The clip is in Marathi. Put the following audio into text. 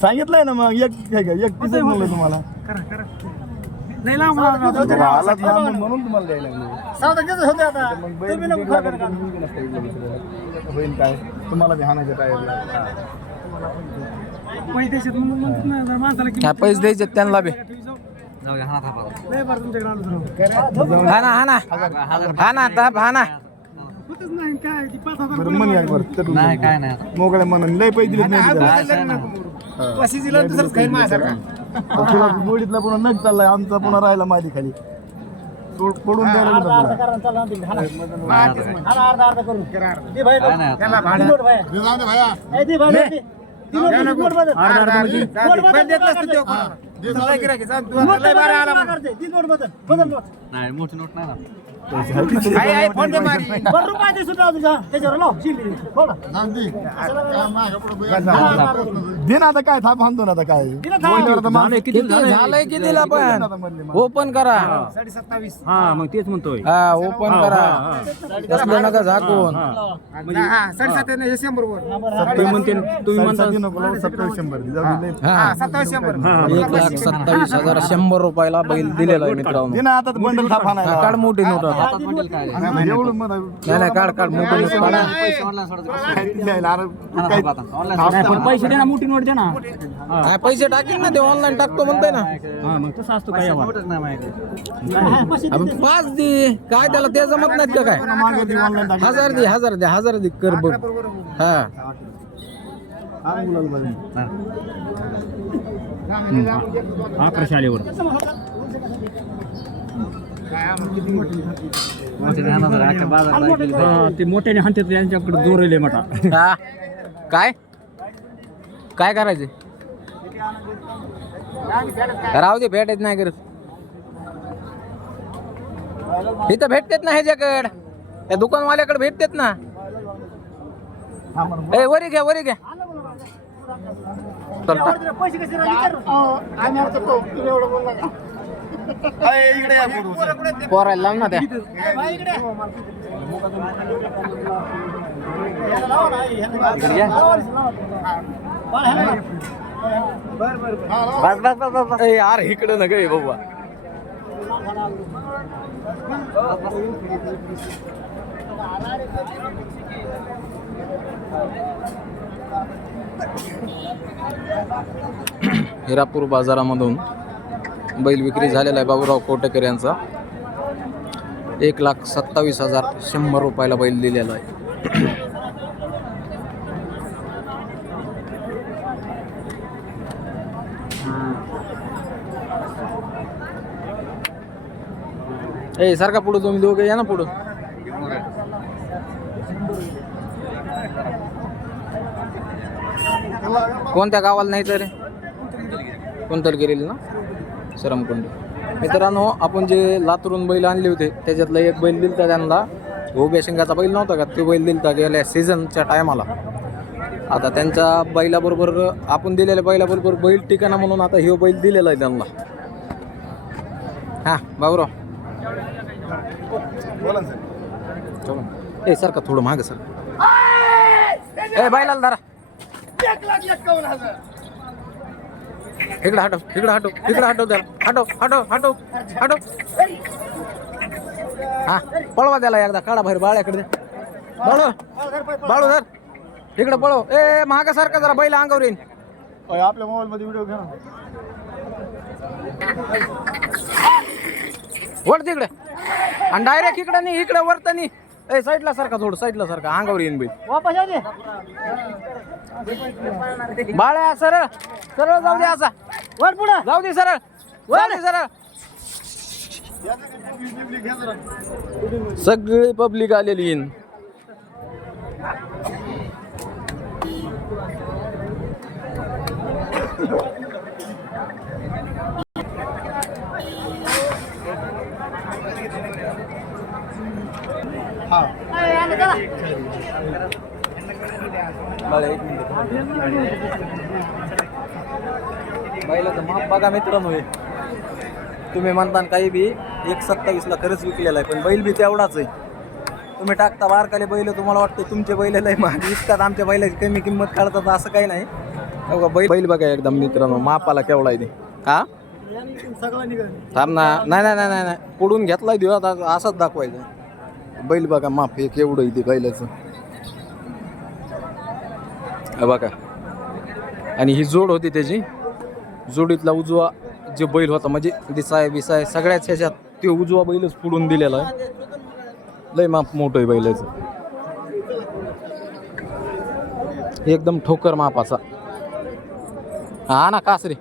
सांगितलंय ना मग एकटीच म्हणलं तुम्हाला आलात लांबून म्हणून तुम्हाला द्यायला लागलो. मग बैल दीड लाखाला तुम्ही विकू नसता इकडे दुसऱ्याला. होईल काय तुम्हाला बी हाणायचं काय पैसे द्यायचे त्यांना बी. हा ना नाही काय नाही मोकळ्या मनाने लय पैसे दिले तुला गोडीतला पुन्हा नग चाललाय आमचा पुन्हा राहिला माझी खाली पडून द्यायला नाही मोठी नोट नाही ना दे ना आता काय थाप आणतो ना आता काय झालंय कितीला पण ओपन करा. हा मग तेच म्हणतोय हा ओपन करा तसलं नका झाकून. 1,27,100 रुपयाला बैल दिलेला आहे मित्रांनो. दे ना आता बंडल थाप आणायला काढ मोठी नोट. एवढं मला नाही काढ मोठी नोट काढा. पैसे दे ना मोठी नोट दे ना नाही पैसे टाकेल ना ते ऑनलाईन टाकतो म्हणतोय ना. मग तसं असतो काय आपण 5 दे काय त्याला ते जमत नाहीत का काय. 1000 दे कर बघ. हा 11 शालेवर ते मोठ्याने हाणतात त्यांच्याकडे दोरले मटा. हा काय करायचे राहू दे भेटत नाही करत. इथं भेटतेत ना ह्याच्याकडे त्या दुकानवाल्याकडे भेटतेत ना. वरी घ्या पोरायला लाव ना त्या. यार इकडं ना गे बाबा. हिरापूर बाजारामधून बैल विक्री झालेला आहे बाबूराव कोटेकर यांचा. 1,27,100 रुपयाला बैल दिलेला आहे. सारखा पुढं तुम्ही दोघे या ना पुढं. कोणत्या गावाला नाही तर कुंतलगिरीला ना सरमकुंड. मित्रांनो आपण जे लातूरून बैल आणले होते त्याच्यातला एक बैल दिलता त्यांना. उभ्या शिंगाचा बैल नव्हता का तो बैल दिलता गेल्या सीझनच्या टायमाला. आता त्यांच्या बैलाबरोबर आपण दिलेल्या बैलाबरोबर बैल ठिकाणा म्हणून आता ह्यो बैल दिलेला आहे त्यांना. हा बाबूराव सर का थोडं माग सर. बैलाला धरा इकडे हटव त्याला हटव. हा पळवा त्याला एकदा काढा बाहेर बाळ्याकडे. बाळू धर इकडे पळव. महागा सारखा जरा बैल अंगावर येईन. आपल्या मोबाईल मध्ये व्हिडिओ घ्या वर तिकडे आणि डायरेक्ट इकडे नाही इकडे वरतनी. साईडला सारखा थोडं साईडला सारखा अंगावर येईन बैल. बाळ्या सरळ जाऊ दे असा वर पुढे जाऊ दे सरळ सगळी पब्लिक आलेली येईन. बैलाचं माप बघा मित्रांनो. तुम्ही म्हणता काही बी 1,27,ला खरंच विकलेला आहे पण बैल बी तेवढाच आहे. तुम्ही टाकता बारकाले बैल तुम्हाला वाटतं तुमचे बैल लय महाग विकतात आमच्या बैलाची कमी किंमत काढतात असं काही नाही. हो का बैल बघा एकदम मित्रांनो मापाला केवढा आहे ते हा थांब ना नाही नाही नाही नाही नाही पुढून घेतलाय देऊ आता असाच दाखवायचं बैल बघा माप हे केवढं आहे ते बैलाचं बघा आणि ही जोड होती त्याची जोडीतला उजवा जे बैल होता म्हणजे दिसाय बिसाय सगळ्याच ह्याच्यात ते उजवा बैलच पुढून दिलेला आहे लय माप मोठं आहे बैलाचं एकदम ठोकर मापाचा हा ना कासरे